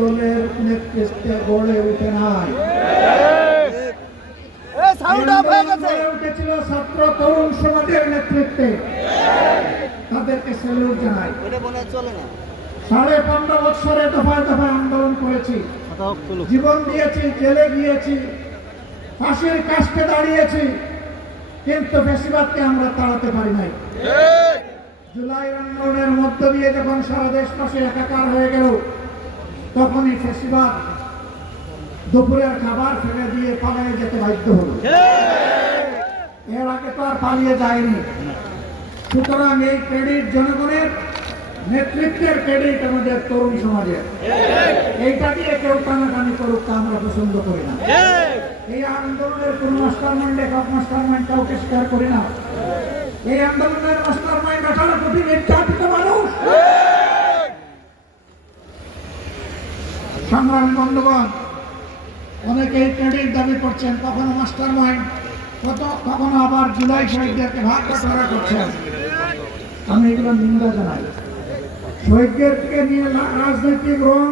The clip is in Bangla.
দলের নেতৃত্বে গড়ে উঠে নাই, উঠেছিল ছাত্র তরুণ সমাজের নেতৃত্বে। তাদেরকে স্যালুট জানাই। 15.5 বছরে দফায় দফায় আন্দোলন করেছি, জীবন দিয়েছি, জেলে গিয়েছি, ফাঁসির কাস্টে দাঁড়িয়েছি, কিন্তু ফ্যাসিবাদকে আমরা তাড়াতে পারি নাই। জুলাই আন্দোলনের মধ্য দিয়ে যখন সারা দেশবাসী একাকার হয়ে গেল, তখনই ফ্যাসিবাদ দুপুরের খাবার ফেলে দিয়ে পালিয়ে যেতে বাধ্য হলো। এর আগে তো আর পালিয়ে যায়নি। সুতরাং এই ক্রেডিট জনগণের, নেতৃত্বের ক্রেডিট আমাদের তরুণ সমাজের। এইটা দিয়ে কেউ টানাটানি করুক, তা আমরা পছন্দ করি না। এই আন্দোলনের কোন মাস্টার মাইন্ড, একক মাস্টার মাইন্ড কাউকে স্বীকার করি না। এই আন্দোলনের মাস্টার মাইন্ড 18 কোটি নির্যাতিত মানুষ। সংগ্রামী বন্ধুগণ, অনেকেই ক্রেডিট দাবি করছেন, কখনো মাস্টার মাইন্ড, কখনো আবার জুলাই শহীদদেরকে ভাগ বাটোয়ারা করছেন। আমি এগুলো নিন্দা জানাই। শহীদদেরকে নিয়ে রাজনৈতিক রং